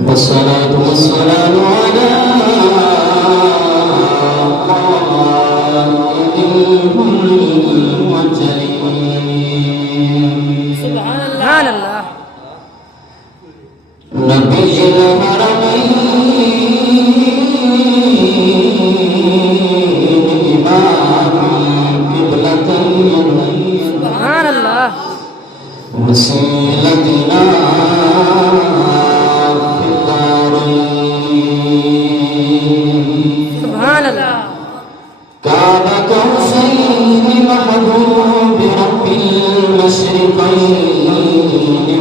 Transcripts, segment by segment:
والصلاة والسلام على سبحان اللہ نبي الحرمين إمام قبلتين سبحان اللہ وسيلتنا في الدارين سبحان اللہ كان كوسين محبوب رب المشرقين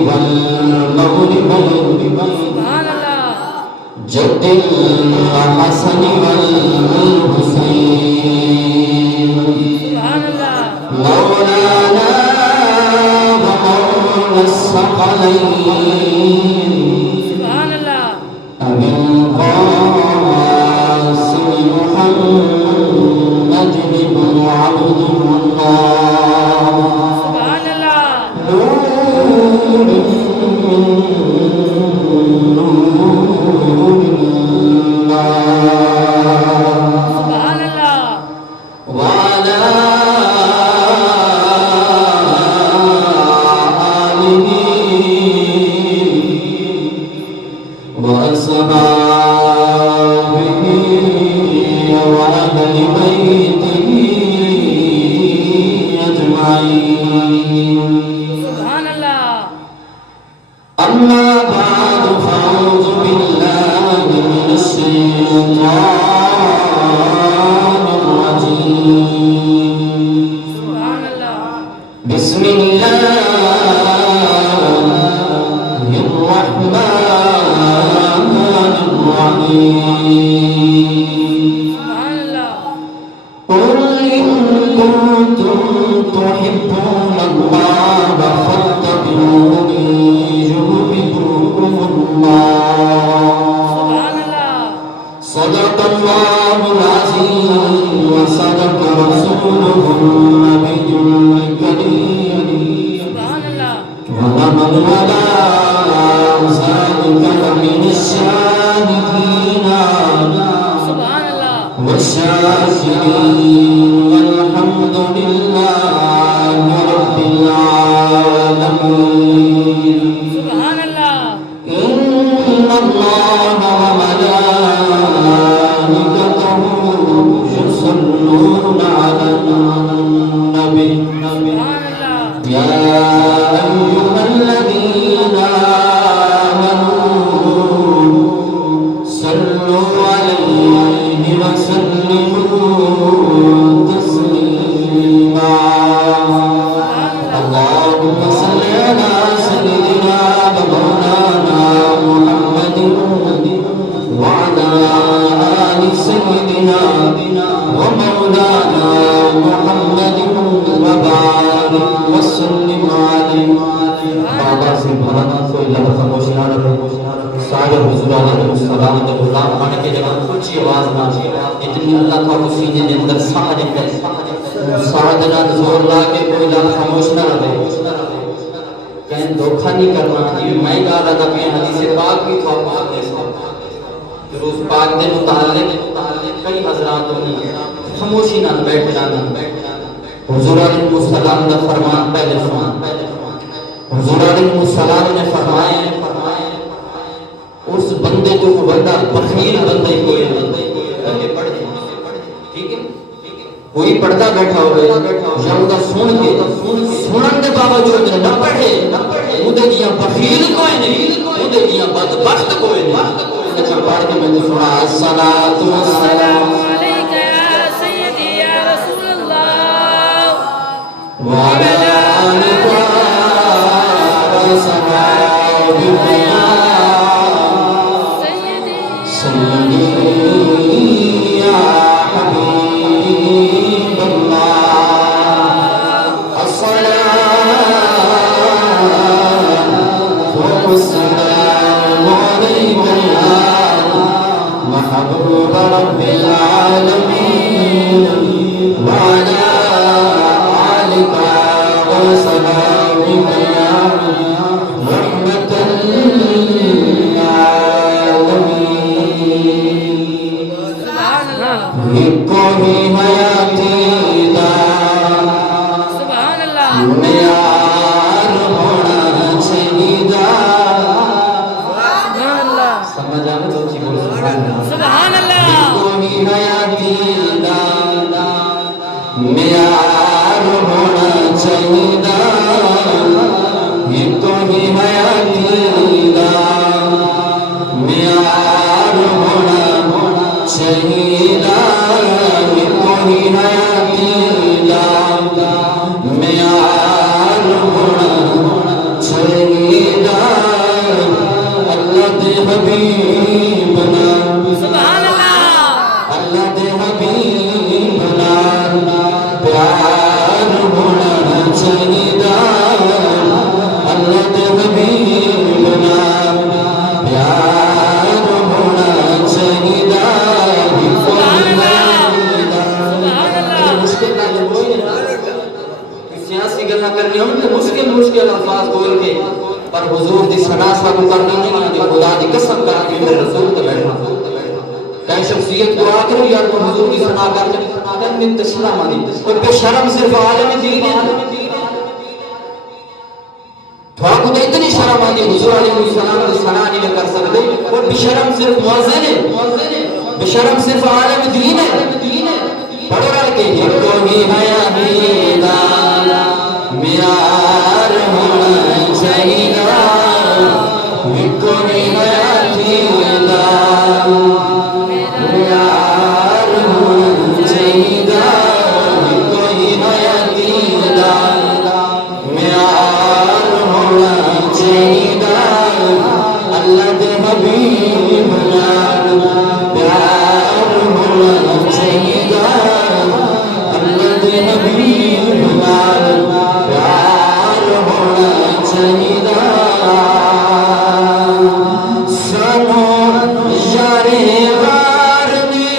والمغربين سبحان اللہ جد الحسن والحسين سبحان اللہ مولانا ومولى الثقلين سبحان اللہ أبي القاسم محمد بن عبد الله سبحان اللہ نور سبحان اللہ وعلى آله وأصحابه وأهل بيته أجمعين سبحان اللہ أما بعد فأعوذ بالله من الشيطان الرجيم سبحان اللہ بسم الله الرحمن الرحيم سبحان اللہ قل إن كنتم تحبون الله فاتبعوني يحببكم الله سبحان اللہ صدق الله العظيم وصدق رسوله النبي الكريم سبحان اللہ ونحن على ذلك لمن الشاهدين سبحان اللہ والشاكرين والحمد لله رب العالمين سبحان اللہ إن الله وملائكته يصلون على النبي سبحان اللہ يا أيها الذين آمنوا صلوا عليه وسلموا تسليما اللهم صل على سيدنا ومولانا محمد وعلى آل سيدنا ومولانا محمد وبارك وسلم عليه بابا سے بھرنا کوئی لفظ خاموشی نہ رکھو سارے حضور علیہ السلام کے غلام آنے کے جگہ اونچی آواز نہ اتنی اللہ کا سینے کے اندر سارے سادنا زور لا کے کوئی لفظ خاموش نہ رہے کہیں دھوکہ نہیں کرنا یہ میں کہا رہا تھا کہ حدیث پاک بھی تھا پاک دے روز پاک دے متعلق کئی حضرات ہوئی خاموشی نہ بیٹھنا حضور علیہ السلام نے فرمان پہلے فرمان حضور علیہ السلام نے فرمایا اس بندے جو بندہ بخیل بندے کوئی ٹھیک ہے کوئی پڑھتا بیٹھا ہوئے یا اندر سن کے سنن کے باوجود نہ پڑھے اودے کیا بخیل کوئی نہیں اودے کیا بدبخت کوئی نہیں اچھا پڑھ کے میں نے سنا الصلاۃ والسلام علیک یا سیدی یا رسول اللہ وعلى آلك وصحابك يا سیدی سيدي يا حبيب الله الصلاة والسلام عليك يا محبوب رب العالمين کوئی حیاتی دا سبحان اللہ معیار ہونا چاہیدا سبحان اللہ سمجھ آنے تو اچھی بولو سبحان اللہ کوئی حیاتی دا معیار ہونا چاہیدا کوئی حیاتی دا معیار ہونا چاہیدا کوئی حیاتی دا معیار ہونا چاہیدا اللہ دے حبیب نا سبحان اللہ اللہ دے حبیب نا پیار ہونا چاہیدا اللہ دے حبیب نا پیار ہونا چاہیدا سبحان اللہ سبحان اللہ مشکل نہ کوئی سیاسی گلاں کرنی ہون تے مشکل الفاظ بول کے پر حضور دی ثنا سانو کرنی نہیں کہ خدا دی قسم کر کے میرے رسول تے بیٹھنا کہ شخصیت دعا کرو یار تو حضور دی ثنا کر کے من تسلیم دی کوئی بے شرم صرف عالم دین ہے تو کو تے اتنی شرم آتی حضور علیہ السلام دی ثنا نہیں کر سکتے اور بے شرم صرف مؤذن ہے بے شرم صرف عالم دین ہے پڑھ رہا کہ یہ کوئی حیاتی دا معیار ہونا چاہیدا کوئی حیاتی دا معیار ہونا چاہیدا کوئی حیاتی دا معیار ہونا چاہیدا اللہ دے حبیب نال پیار ہونا چاہیدا اللہ دے حبیب نال پیار ہونا چاہیدا سانو یار یار دی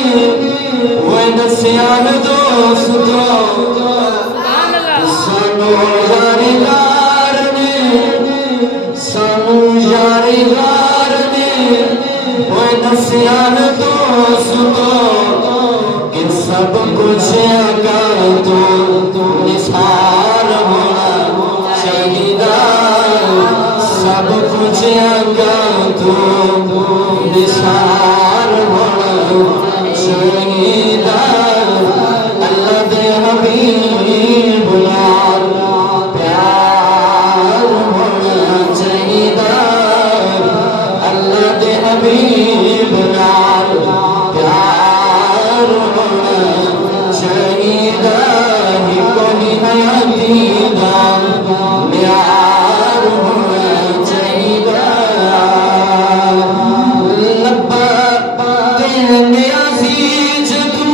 وہ دسیاں دوستو سبحان اللہ سانو یار یار دی سانو یار یار دی وہ دسیاں دوستو کہ سب کچھ آگا تو نثار ہونا چاہیدا سب کچھ آگا تو نثار ہونا چاہیدا اللہ دے حبیب نال پیار ہونا چاہیدا اللہ دے حبیب نال پیار ہونا چاہیدا کوئی حیاتی دا معیار ہونا چاہیدا لبا تیرے عزیز تو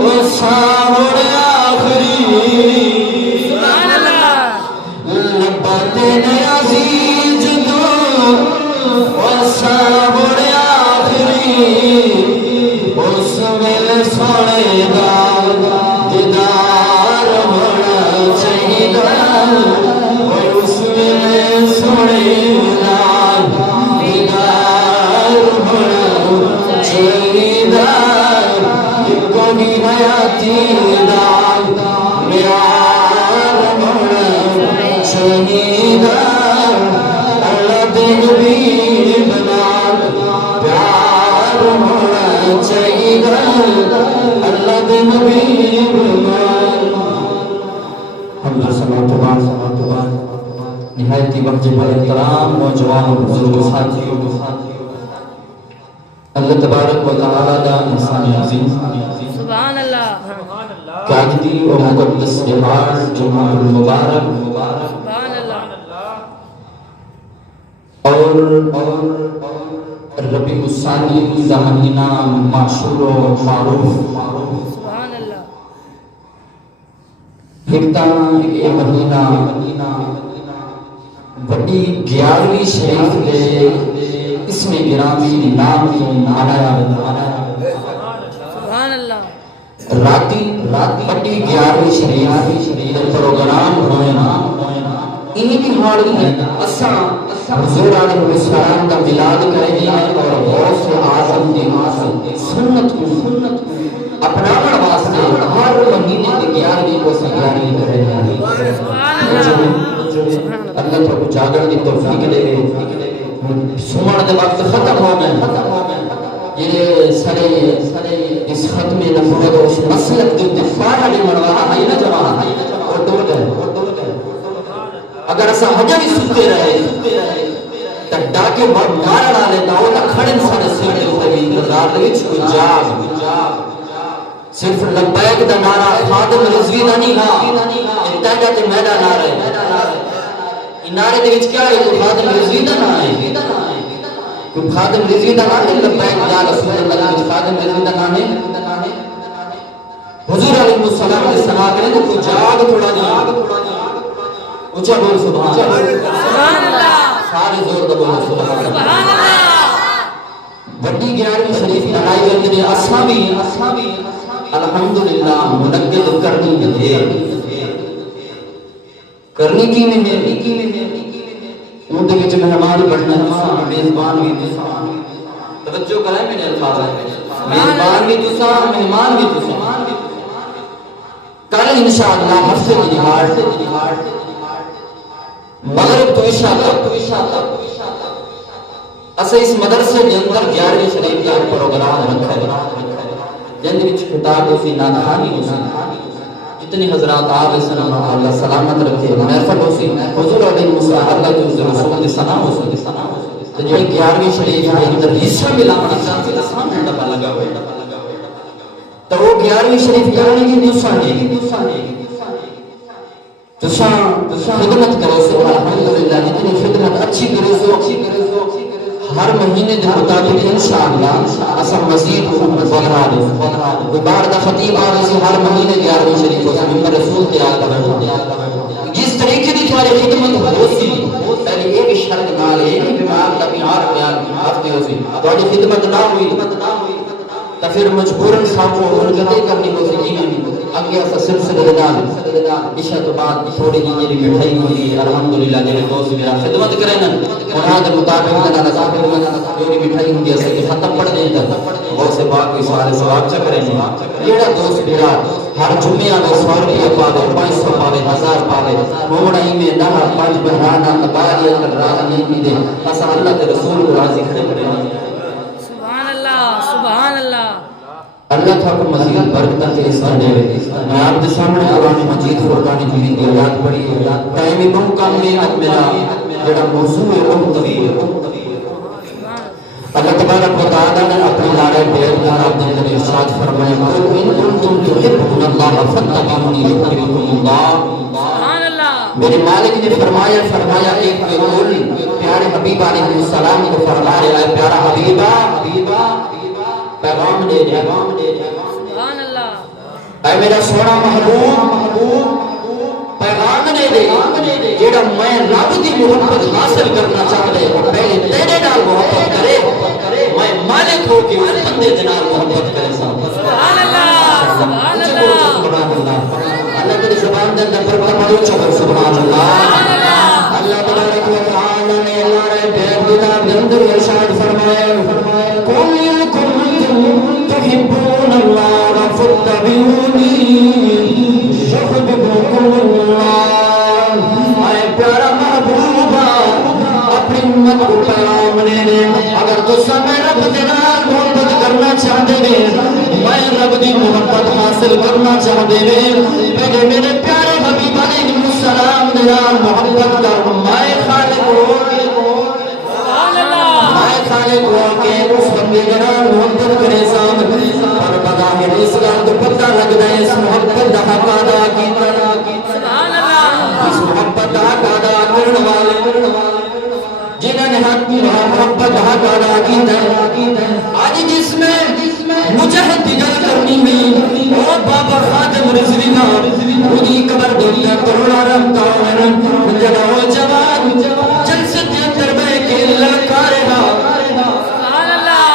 او ساوڑ آخری سبحان اللہ لبا تیرے عزیز تو او ساوڑ آخری اس ویلے سونے دا دیدار ہونا چاہیدا اس ویلے سونے دا دیدار ہونا چاہیدا کوئی حیاتی دا معیار ہونا چاہیدا اللہ دے حبیب نال پیار ہونا چاہیدا اللہ دے حبیب نال حمد و ثنا و بعد نہایت وقت پر احترام نوجوان و بزرگ ساتھیوں اللہ تبارک و تعالی دا انسان عظیم سبحان اللہ قاعدی و مقدس بہار جمعہ المبارک سبحان اللہ اور ربیع الثانی کا مہینہ مشہور و معروف سبحان اللہ ہکتا یہ مہینہ بڑی 11ویں شریف دے اسم گرامی نام تو نارایا سبحان اللہ راتی بڑی 11ویں شریف دے پروگرام ہوئے نا انہی حالی اساں حضور علیہ السلام کا ملاد کریں گے اور غوث اعظم دی سنت کو اپناون واسطے ہر مہینے دی 11ویں کو 11ویں کرے اللہ تو جاگن دی توفیق دے سمن دے وقت ختم ہو گئے یہ سارے اس ختم نبوت اس مسلک دے دفاع علی مروانا ہے نا جوان اور ٹوٹ گئے اگر اسا ہجے بھی ستے رہے تا ڈاکے مارن والے تا او تا کھڑے سارے سیڑ دے اوپر انتظار دے وچ کوئی جاگ صرف لبیک دا نعرہ خادم رضوی دا نہیں ہاں اتحادہ تے میدہ نعرہ ہے نعرے دے وچ کیا ہے خادم رضوی دا نعرہ ہے کوئی خادم رضوی دا نعرہ ہے لبیک یا رسول اللہ خادم رضوی دا نعرہ ہے حضور علیہ السلام علیہ السلام کریں تو کوئی جاگ تھوڑا جاگ اچھا بول سبحان اللہ سارے زور دا بول سبحان اللہ بڑی 11ویں شریف لڑائی کرتے ہیں اساں بھی الحمدللہ منعقد کرنی ہے کرنی کی نہیں ہے ان دے وچ مہمان بڑھنا تساں میزبان بھی تساں توجہ کریں میرے الفاظ ہیں میزبان بھی تساں مہمان بھی تساں کل انشاءاللہ ہفتے دی نماز مغرب تو انشاءاللہ اسے اس مدرسے کے اندر 11ویں شریف کا پروگرام رکھا ہے جن وچ خطاب ہوسی ناخانی ہوسی جتنے حضرات آپ سلام اللہ سلامت رکھے محفل ہوسی حضور علیہ السلام اللہ کے رسول دی ثنا ہوسی تو جو 11ویں شریف کے اندر حصہ ملانا چاہتے ہیں سامنے ڈبا لگا ہوا ہے تو وہ 11ویں شریف کرنے کی دوسرا تساں خدمت کرو سو الحمدللہ جتنی خدمت اچھی کرو سو ہر مہینے دے مطابق انشاءاللہ اسا مزید بڑھا دے کوئی بار دا خطیب آ سے ہر مہینے 11ویں شریف کو ممبر رسول تیار کرنا جس طریقے دی تمہاری خدمت ہوسی پہلے یہ بھی شرط نال ہے کہ آپ کا بیمار بیان ہفتے ہوسی تمہاری خدمت نہ ہوئی تو پھر مجبوراً صاحب کو منقطع کرنی ہوسی نہیں اگے اسا سلسلہ دار عشاء تو بعد تھوڑی جی مٹھائی ہوئی الحمدللہ جڑے دوست میرا خدمت کرے نا انہاں دے مطابق نا نہ خدمت جو مٹھائی ہوندی ہے کہ ختم پڑھ دے تے بہت سے باق کی سارے ثواب چ کرے جڑا دوست میرا ہر جمعہ میں 100 روپے پاوے 500 پاوے 1000 پاوے موڑائی میں نہ 5 بہرانا تباہی کر رہا نہیں دے اسا اللہ کے رسول کو راضی کرے سبحان اللہ اللہ تھا کو مزید برکت کے اس دے میں آپ کے سامنے قرآن مجید فرقان مجید کی یاد پڑھی ٹائم بہت کم ہے آج میرا جڑا موضوع ہے وہ طویل اللہ تبارک و تعالی نے اپنی لاڑے پیر دار اپنے اندر ارشاد فرمایا ان کنتم تحبون اللہ فاتبعونی یحببکم اللہ سبحان اللہ میرے مالک نے فرمایا ایک قول پیارے حبیب علیہ السلام کو فرما رہا ہے پیارا حبیبا پیغام دے سبحان اللہ اے میرا سونا محبوب پیغام دے جیڑا میں رب دی محبت حاصل کرنا چاہتے پہلے تیرے نال محبت کرے میں مالک ہو کے اس بندے دے نال محبت کرے سبحان اللہ اللہ تیری زبان دے اندر برکت پڑھو چکر سبحان اللہ اللہ تبارک و تعالی نے اللہ رے بے کتاب دے اندر ارشاد فرمایا قل کنتم تحبون اللہ فاتبعونی یحببکم اللہ اے پیارا محبوبا اپنی امت کو پیغام دے اگر تو میں رب دے نال محبت کرنا چاہتے میں رب دی محبت حاصل کرنا چاہتے پہلے میرے پیارے حبیب علیہ السلام دے نال محبت کر میں خالق ہو کے اس بندے کے نال محبت کرے سام اور بظاہر اس گل تو پتہ لگدا ہے اس محبت دا حق ادا کیتا سبحان اللہ اس محبت دا حق ادا کرن والے جنہاں نے حق کی محبت دا حق ادا کیتا آج جس میں مجاہد دی گل کرنی ہوئی وہ بابا خادم رضوی کا خودی قبر دنیا کروڑا رکھتا ہوں جگہ وہ جوان جلسے کے اندر میں کے للکارے گا سبحان اللہ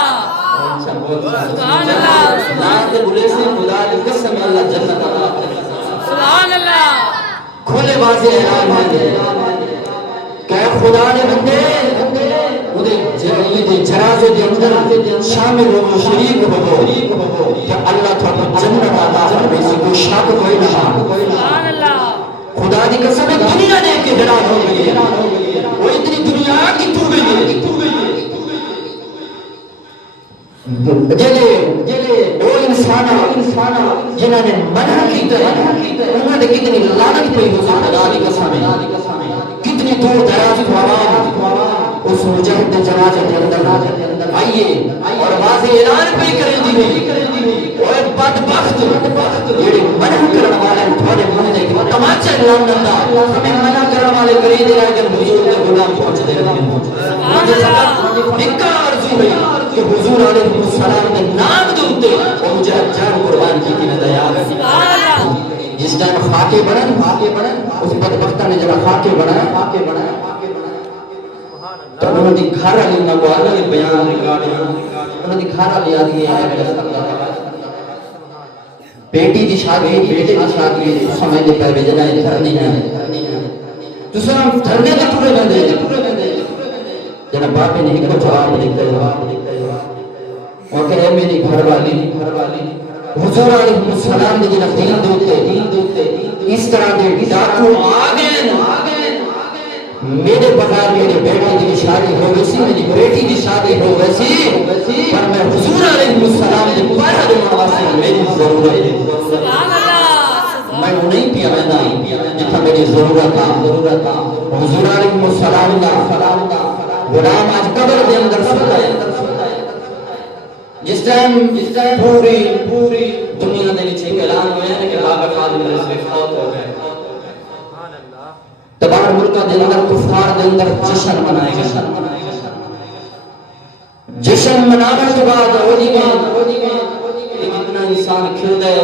سبحان اللہ نام بولے سے خدا کی قسم اللہ جنت عطا کرے سبحان اللہ کھلے واضح اعلان ہے کہ خدا نے بندے جنازے دے اندر شامل ہو شریک ہو کہ اللہ تعالی جنہوں نے منع کیتا ہے انہوں نے کتنی لعنت پئی حضور خدا دی قسم ہے کتنی دور دراز کو عوام اس مجاہد کے جنازے کے اندر آئیے اور واضح اعلان پہ کریں دی اوے بدبخت جڑے منع کرنے والے تھوڑے منہ دے کہ تماچا لعنت دا ہمیں منع کرنے والے کرے دے رہے کہ حضور کے غلام پہنچ دے رہے مجھے فقط نکاح آرزو ہے کہ حضور علیہ السلام کے نام دے اوتے اور مجھے جان قربان کی تھی نہ یاد جس ٹائم خاکے بنن اس بدبختہ نے جڑا خاکے بنا تو انہوں نے گھر علی نوالہ کے بیان ریکارڈ انہوں نے گھر علی آدھی ہے بیٹی دی شادی بیٹے دی شادی سمجھ دے پہ بجنا گھر نہیں ہے تو سلام دھرنے دے پورے بندے جناب باپے نے ایک کو جواب دیتے اور کہ اے میری گھر والی حضور علیہ السلام نے جناب دین دوتے اس طرح دے ڈاکو آگئے میرے بغیر میرے بیٹے کی شادی ہو گئی سی میری بیٹی کی شادی ہو گئی سی پر میں حضور علیہ السلام نے پہلا دن واسطے میری ضرورت ہے میں نہیں پیا میں جتنا میری ضرورت تھا حضور علیہ السلام کا غلام آج قبر دے اندر سوتا ہے جس ٹائم پوری دنیا دے نیچے اعلان ہوا ہے کہ بابا خادم رضوی فوت ہو گئے تبار ملکہ دے اندر کفار دے اندر جشن منائے گا جشن منانے کے بعد ہولی میں اتنا انسان کھل دے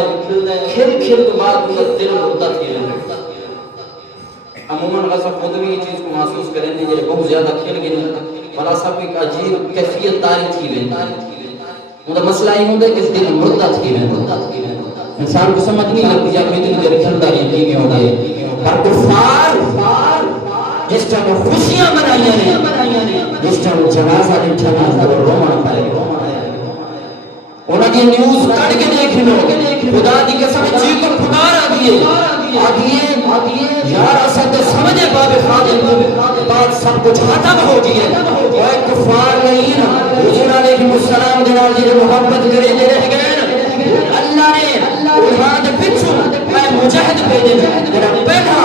تو بعد اندر دل ہوتا تھی عموماً غصہ خود بھی یہ چیز کو محسوس کریں گے یہ بہت زیادہ کھل گئے بلا سب ایک عجیب کیفیت تاری تھی وہ مسئلہ ہی ہوتا ہے کہ دل مردہ تھی انسان کو سمجھ نہیں لگتی آپ اتنی دیر کھلتا نہیں کی ہو گئے پر کفار جس ٹائم خوشیاں منائیاں نے جس ٹائم جنازہ نہیں وہ رومن پائے انہوں نے نیوز کٹ کے دیکھ لو خدا دی قسم جی کو پکار آگئے یار اسد سمجھے باب خادم بات سب کچھ ختم ہو گئی ہے وہ کفار نہیں حضور علیہ السلام دے نال جڑے محبت کرے دے رہ گئے اللہ نے اولاد پچھو میں مجاہد بھیجے میرا پہلا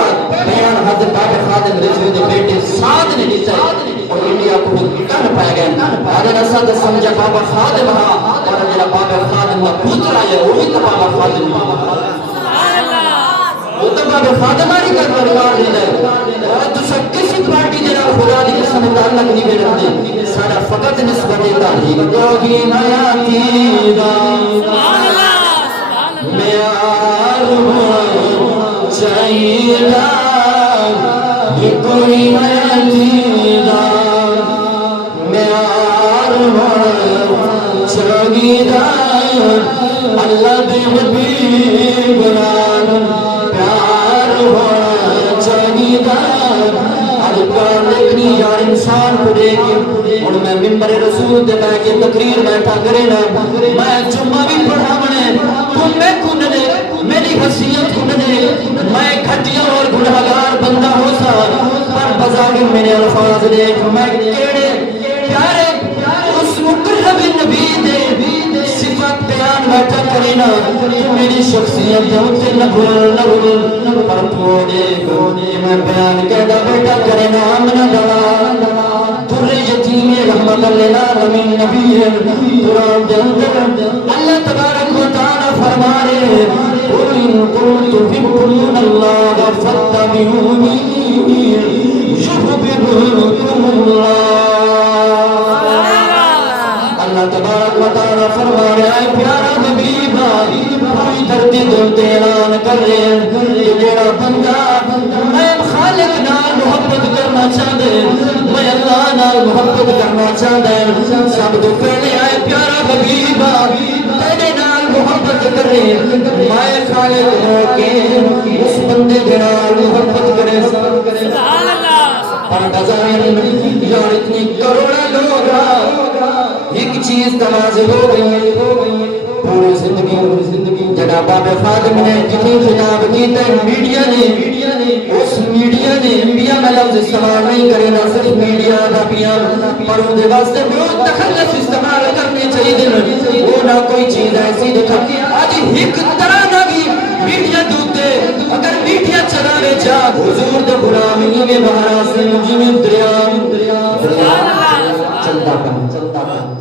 بیان حضرت باب خادم رضوی دے بیٹے ساتھ نے دیتا ہے اور انڈیا کو کہنا پائے گئے آدھے اسد سمجھے بابا خادم اور جڑا بابا خادم کا پتر آیا وہ بھی تو بابا خادم وہ تو بابا خادم آری کا پروار دے دے اور دوسرا کسی پارٹی دے رہا خدا دی قسم تعلق نہیں بے رکھتے سارا فقط نسبت تاریخ دوگی نیاتی دا میار چاہیلا کوئی نیاتی دا میار چاہی دا اللہ بے حبیب نان پیار چاہی دا دیکھنی یار انسان کو دیکھیں اور میں ممبر رسول دے میں کہ تقریر بیٹھا کرے نا میں جمعہ بھی پڑھا منے تم میں کننے میری حسیت کننے میں گھٹیا اور گناہگار بندہ ہو سا پر بظاہر میرے الفاظ دیکھ میں کیڑے پیارے اس مقرب نبی دے صفت بیان بیٹھا کرے نا میری شخصیت ہوتے نبول پر تو دیکھو میں بیان کہتا بیٹا کرے نام نہ دلا در یتیم رحمت للعالمین نبی قرآن دے اندر اللہ تبارک و تعالی فرما رہے قل ان کنتم تحبون اللہ فاتبعونی یحببکم اللہ اللہ تبارک و تعالی فرما رہے ہیں پیارا حبیبا پوری دھرتی دلتے اعلان کر رہے ہیں جیڑا بندہ میں خالق نال محبت کرنا چاہتے میں اللہ نال محبت کرنا چاہتے سب تو پہلے آئے پیارا حبیبا تیرے نال محبت کر رہے ہیں میں خالق ہو کے اس بندے کے نال محبت کرے سبحان اللہ پر بظاہر یار اتنی کروڑا لوگ ایک چیز تواضع ہو گئی پوری زندگی جناب باب خادم نے جتنی خطاب کیتا ہے میڈیا نے اس میڈیا نے انبیاء میں لفظ استعمال نہیں کرے نہ صرف میڈیا نبیاں پر ان دے واسطے بہت تخلص استعمال کرنے چاہیے وہ نہ کوئی چیز ایسی دکھا آج ایک طرح نہ بھی چلا بیچا حضور دے غلامی میں بہرا سے جی دریا چلتا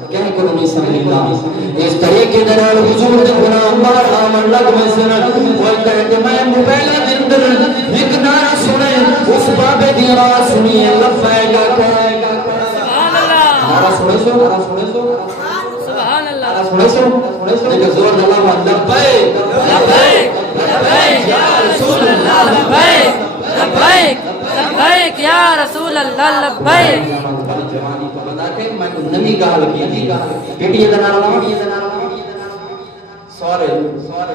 کیا ہے کرو نہیں سمجھ اللہ اس طریقے دنال حضور دے غلام بار آمن لگ میں سنن وہ کہتے میں موبیلہ دن در ایک نعرہ سنے اس بابے دی آواز سنیے لفائے گا نعرہ سنے سو سبحان اللہ سنے سو لیکن زور اللہ لبائک لبیک لبیک یا رسول اللہ لبیک لبیک لبیک یا رسول اللہ لبیک جوانی کو بتا کے میں نمی گال کی تھی بیٹی یہ دنارا سورے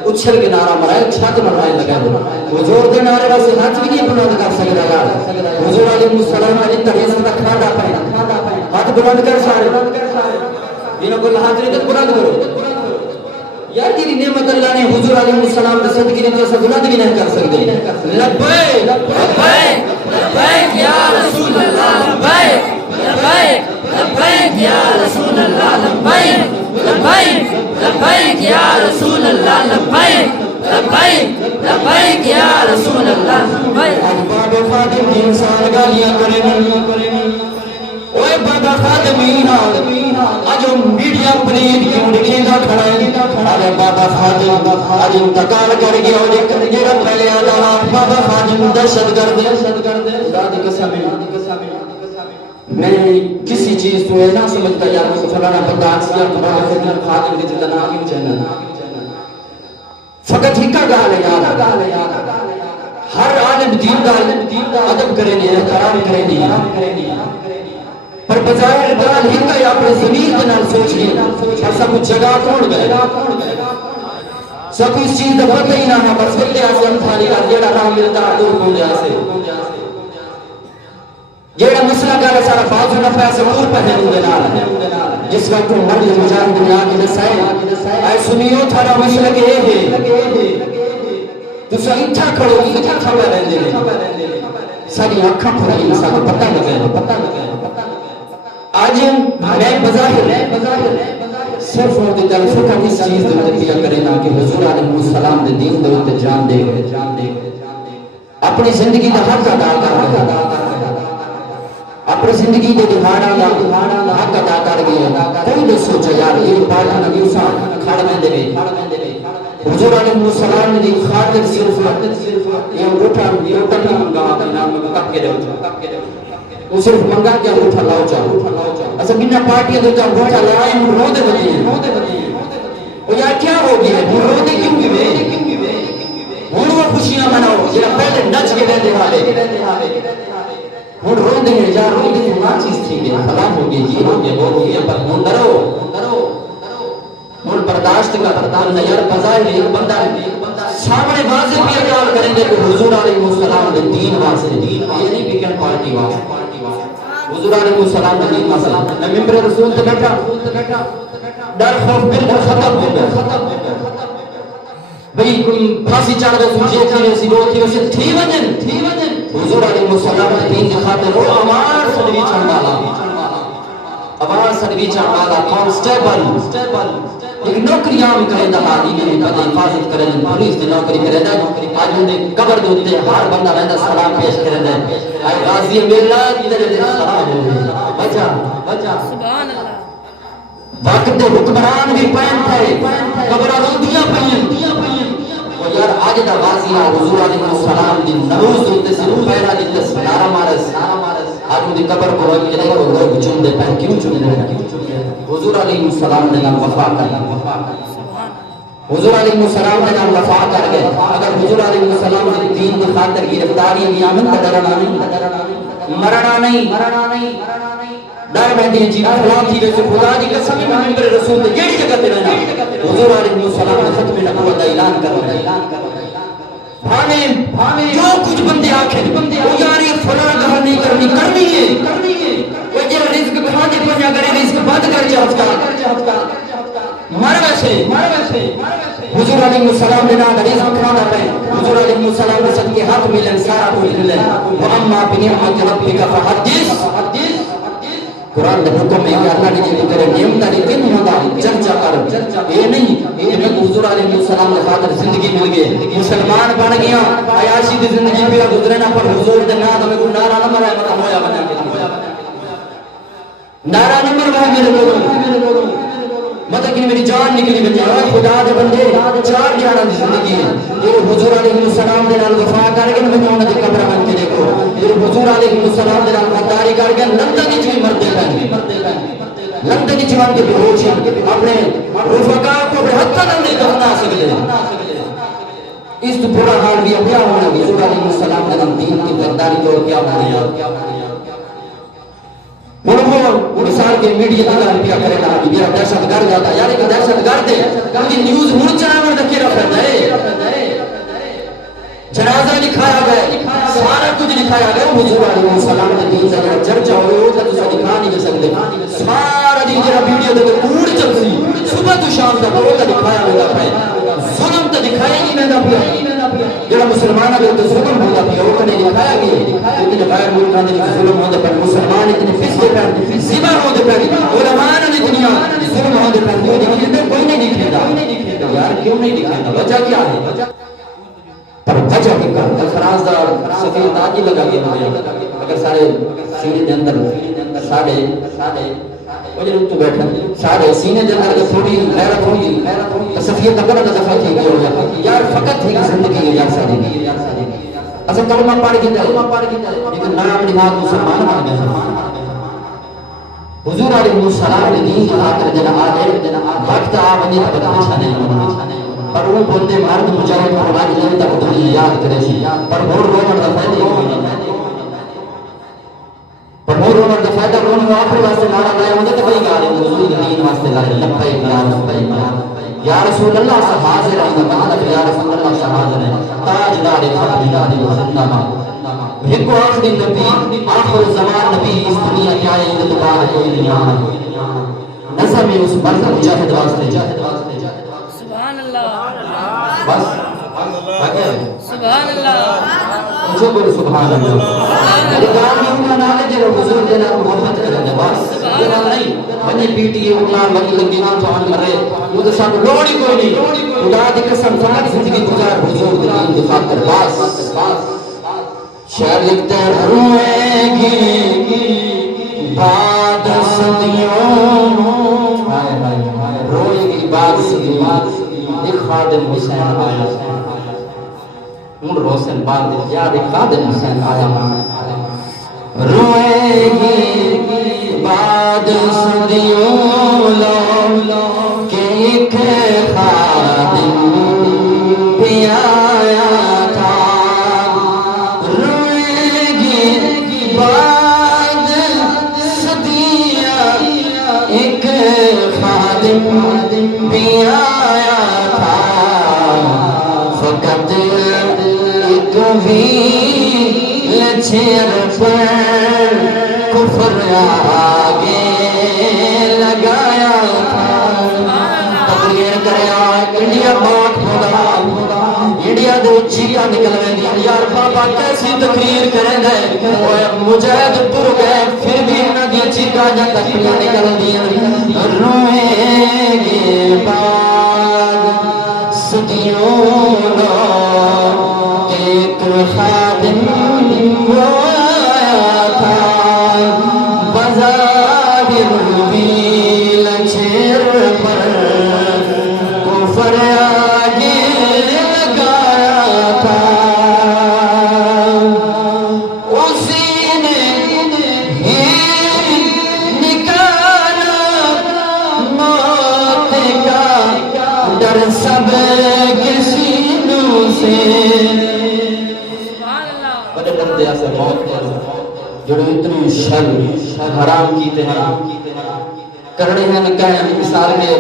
اچھل کے نعرہ مرائے چھت مرائے لگا دو حضور دے نعرے واسے ہاتھ بھی نہیں بلند کر سکتا یار حضور علیہ السلام علی تحیز تک کھانا پائے ہاتھ بلند کر سارے انہوں کو حاضری تک بلند کرو یار تیری نعمت اللہ نے حضور علیہ السلام کے صدقے نے جیسا بلند بھی نہیں کر سکتے لبیک لبیک لبیک یا رسول اللہ لبیک لبیک لبیک یا رسول اللہ لبیک لبیک لبیک یا رسول اللہ لبیک لبیک لبیک یا رسول اللہ لبیک بابا خادم کی انسان گالیاں کریں اوے بابا خادمین آج میڈیا پرید کیوں لکھے گا کھڑا ہے ارے بابا خادم آج انتقال کر گیا اور ایک جگہ پہلے آدھا بابا خادم دہشت گرد داد قسم میں کسی چیز تو ہے نہ سمجھتا یار مجھے فلانا بندہ آسیا بابا خادم دی جلدہ ناکیم چاہنا فقط ہکا گال ہے یار ہر عالم دین دا ادب کریں گے احترام کریں گے پر بظاہر گال ہکا یا اپنے زمین کے نال سوچ گئے ایسا کچھ جگہ کھوڑ گئے سب اس چیز دا پتہ ہی نہ ہے بس وقت آسان تھالی کا جیڑا رام ملتا دور کو جاسے جیڑا مسئلہ کہا سارا بازو نفع سے اور پہنوں دے نال جس وقت مرد مجاہد دنیا کے نسائے اے سنیو تھارا مسئلہ کہ ہے تو صحیح تھا کھڑو کی کیا خبر رہنے ساری آنکھاں کھڑی سارا پتہ لگے آج میں بظاہر صرف اور دل فقط اس چیز دے دیا کرے نا کہ حضور علیہ السلام دے دین دے جان دے اپنی زندگی دا حق ادا کر اپنی زندگی دے دہاڑا دا حق ادا کر گیا کوئی نہ سوچا یار یہ پارٹا نبی انسان کھڑ میں دے حضور علیہ السلام نے خاطر صرف یہ روٹا نہیں منگا اپنے نام میں کب کے رہو وہ صرف منگا کیا روٹا لاؤ چاہو ایسا بنا پارٹیاں دے جاؤ روٹا لائے ہم رو دے بنے ہیں وہ یار کیا ہو گیا ہے وہ رو دے کیوں گئے ہوں وہ خوشیاں مناؤ جیرا پہلے نچ کے رہنے والے ہوں رو دیں گے جا رو دیں گے ہاں چیز تھی گیا خلام ہو گیا جی ہو گیا وہ ہو گیا پر ہوں ڈرو ہوں برداشت کا برداشت یار بظاہر ایک بندہ سامنے واضح بھی اقرار کریں گے کہ حضور علیہ السلام نے دین واسطے دین یہ نہیں ویکینڈ پارٹی واسطے حضور علیہ السلام نے دین واسطے میں ممبر رسول تے بیٹھا ڈر خوف بالکل ختم ہو گیا بھئی کوئی پھانسی چڑھ گئے سوچے تھی ایسی وہ تھی ویسے تھی وجن حضور علیہ السلام نے دین کی خاطر وہ آمار صدوی چڑھوالا آواز صدوی چڑھوالا کانسٹیبل ایک نوکری عام کریں دا آدھی میں پتہ حفاظت کریں دا پولیس دی نوکری کریں دا آج انہیں قبر دوتے ہر بندہ رہتا سلام پیش کریں دا آج غازی میرا تیرے دے سلام ہو گئے بچا سبحان اللہ وقت دے حکمران بھی پہن تھے قبرہ روندیاں پہن وہ یار آج دا غازی حضور علیہ السلام دی نروز دوتے سے پہنا دی تسبنارہ مارس آج ان دی قبر کو روی جنہیں وہ لوگ چون دے پہن کیوں چون دے حضور علیہ السلام نے نام وفا کر حضور علیہ السلام نے نام وفا کر گئے اگر حضور علیہ السلام نے دین کی خاطر گرفتاری نیامن کا ڈرنا نہیں مرنا نہیں ڈر بیندی جی فلان تھی ویسے خدا دی قسم میں ممبر رسول نے جیڑی جگہ تے رہنا حضور علیہ السلام نے ختم نبوت کا اعلان کروایا بھانے جو کچھ بندے آکھیں وہ یاری فلاں گھر نہیں کرنی ہے وہ جب رزق بہانے پہنیا کرے رزق بند کر جاتا مر ویسے حضور علیہ السلام نے نام رزق کھانا پہ حضور علیہ السلام نے سب کے ہاتھ ملن سارا بول ملن وَأَمَّا بِنِعْمَةِ رَبِّكَ فَحَدِّثْ قرآن کا حکم ہے کہ اللہ نے جی کرے نعمت دی تین ہوتا چرچا کر یہ نہیں کہ میں حضور علیہ السلام نے خاطر زندگی مل گئے مسلمان بن گیا عیاشی دی زندگی پہ گزرے نہ پر حضور دے نام میں کوئی نعرہ نہ مرے مطلب ہویا بنا کے نعرہ نہ مروا میرے کو مطلب کہ میری جان نکلی بن جائے خدا دے بندے چار جانا دی زندگی ہے یہ حضور علیہ السلام دے نال وفا کر کے میں انہاں دی قبر بن کے دیکھو یہ حضور علیہ السلام دے نال غداری کر کے لندن وچ بھی مردے پے لندن وچ وان کے بیہوش اپنے رفقا کو اپنے ہتھاں نال نہیں دفنا سکدے اس تو برا حال بھی کیا ہونا حضور علیہ السلام دے نال دین کی غداری تو کیا ہونی وہ مثال کے میڈیا کی گل پیا کرے گا کہ دہشت گرد جاتا یار ایک دہشت گرد ہے کیونکہ نیوز ہن چلاون دا کیڑا فائدہ ہے جنازہ دکھایا گیا سارا کچھ دکھایا گیا حضور علیہ السلام نے دین دا چرچا ہوئے وہ تو تساں دکھا نہیں سکتے سارا دن جڑا ویڈیو دے کوڑ چلسی صبح تو شام تک وہ دکھایا ہوتا ہے ظلم تو دکھایا نہیں ویندا پیا جڑا مسلماناں دے تے ظلم ہوندا پیا وہ کنے دکھایا گیا لیکن غیر ملکاں دے ظلم ہوندا پر مسلمان اتنے فسق پہ زبا ہوندے پہ علماء نے دنیا ظلم ہوندے پہ جو دکھے کوئی نہیں دکھدا یار کیوں نہیں دکھدا وجہ کیا ہے پر وجہ کی کا خرازدار سفید تاج لگا کے ہویا اگر سارے سینے دے اندر ساڑے وجہ تو بیٹھا سارے سینے دے اندر تھوڑی غیرت ہوئی سفید کا بڑا دفعہ تھی کہ یار فقط ہے زندگی ہے یار ساری اصل کلمہ پڑھ کے لیکن نام نہاد مسلمان بن گئے حضور علیہ السلام نے دین کی خاطر جنا وقت آ بنی تو اچھا نہیں ہونا پر وہ بندے مرد مجاہد قربانی جانے تک دنیا یاد کرے سی پر مور رومن دا فائدہ پر مور رومن دا فائدہ رومن کو آخر واسطے نعرہ لائے ہوندے تو بھئی گا رہے حضور دین واسطے لائے لبیک یا رسول اللہ سے حاضر ہیں مطلب یا رسول اللہ سے حاضر ہیں تاجدار خبردار وزنما ایک آخری نبی آخر زمان نبی اس دنیا کی آئے اندر دوبارہ کوئی نہیں آنا نظر میں اس مرد مجاہد واسطے سبحان اللہ بس سبحان اللہ مجھے بولو سبحان اللہ میرے گاؤں میں انہوں نے آگے جو حضور دینا محبت کرنے بس یہ نام نہیں بنی پیٹی ہے انہوں نے لگی نام تو آن مرے وہ تو ساتھ لوڑی کوئی نہیں خدا دی قسم ساری زندگی گزار حضور دین دفاع کر بس شعر لکھتے روئے گی بعد صدیوں روئے گی بعد صدیوں ایک خادم حسین آیا ان روشن بعد یاد ایک خادم حسین آیا روئے گی بعد صدیوں لو کہ ایک خادم بھی آیا تھا روئے گی بعد صدیوں ایک خادم بھی آیا تھا فقط ایک ویلچیر پر کفر آگے لگایا تھا تقریر کریا انڈیا بہت ہوگا انڈیا دو چیکا نکل گئی یار بابا کیسی تقریر کریں گے مجاہد پر گئے پھر بھی انہاں دی چیکا جا تقریر نکل دیا روئے گے بعد صدیوں لو ایک خادم آیا تھا بظاہر ویلچیر پر کفر آگے لگایا تھا اسی نے ہی نکالا موت کا ڈر سب کے سینوں سے بڑے بندے ایسے موت جڑے اتنی شر حرام کیتے ہیں کرنے ہیں نکاح مثال کے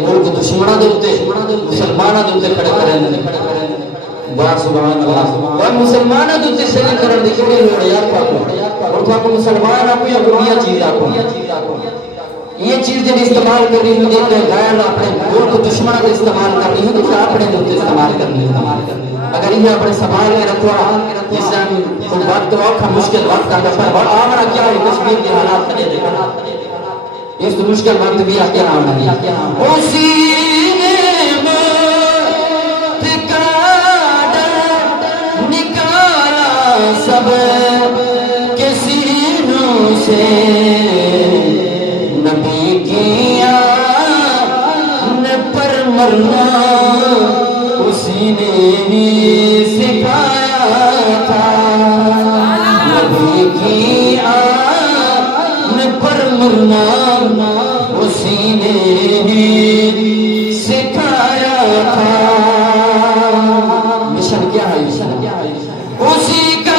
ملک دشمنوں دے اوتے مسلمانوں دے اوتے کھڑے کریں واہ سبحان اللہ واہ مسلمانوں دے اوتے شری کرن دی کیڑی لوڑ یار پاک اور تو مسلمان آپ یا دنیا چیز آپ یہ چیز جب استعمال کرنی ہوتی ہے غیر اپنے ملک دشمن کا استعمال کرنی ہوتی ہے اپنے دوست استعمال کرنی اگر یہ اپنے سنبھال کے رکھو جس سے وقت مشکل وقت آنا آمنا کیا ہے کشمیر کے حالات کرے دیکھا اس مشکل وقت بھی آکے آمنا نہیں اسی نے موت کا ڈر نکالا سب کے سینوں سے نبی کی آن پر مرنا اسی نے ہی سکھایا تھا نبی کی آن پر مرنا اسی نے ہی سکھایا تھا مشن کیا ہے اسی کا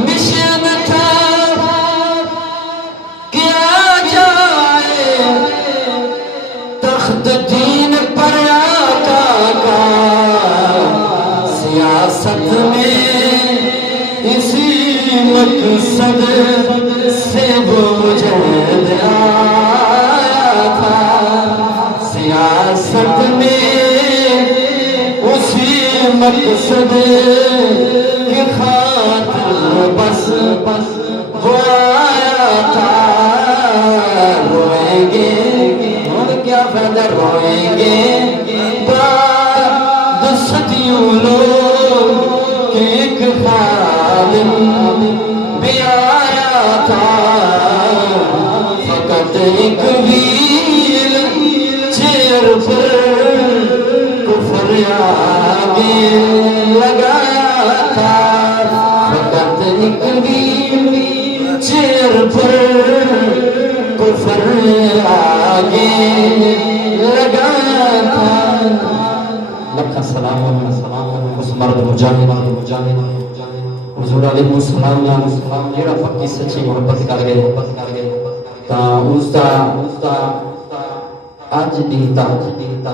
مشن تھا کیا جائے تخت دین پر آقا کا سیاست میں اسی مقصد سے وہ مجاہد آیا تھا سیاست میں اسی مقصد کی خاطر بس وہ آیا تھا روئیں گے اور کیا فائدہ روئیں گے بعد صدیوں لوگ کہ ایک خادم بھی آیا تھا فقط ایک ویل چیر پر کفر آگے لگایا تھا فقط ایک ویل چیر پر کفر آگے لگایا تھا لکھا سلام اس مرد مجاہد حضور علیہ السلام جیڑا پکی سچی محبت کر گئے تا اس دا اج دیتا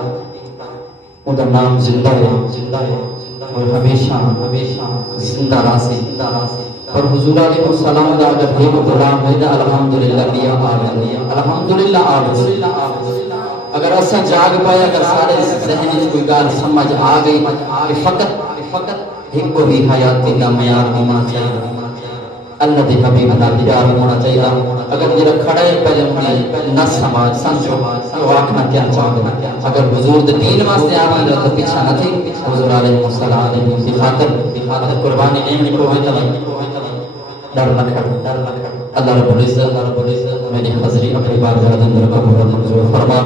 وہ دا نام زندہ ہے اور ہمیشہ زندہ راسی اور حضور علیہ السلام دا اگر ایک غلام ہے الحمدللہ لیا الحمدللہ اگر ایسا جاگ پایا اگر سارے ذہن میں کوئی گال سمجھ آ گئی کہ فقط ایک کو بھی حیاتی نامیار ہونا چاہیے اللہ دے حبیب دا دیدار ہونا چاہیے اگر جڑا کھڑے پہلے انہیں نہ سمجھ سمجھو تو آکھنا کیا چاہتے اگر حضور دے دین واسطے آمد تو پیچھا نہ تھی حضور علیہ السلام کی خاطر قربانی نہیں کوئی ڈر نہ کھڑ اللہ رب العزت میری حضری اپنی بارگاہ اندر قبول فرما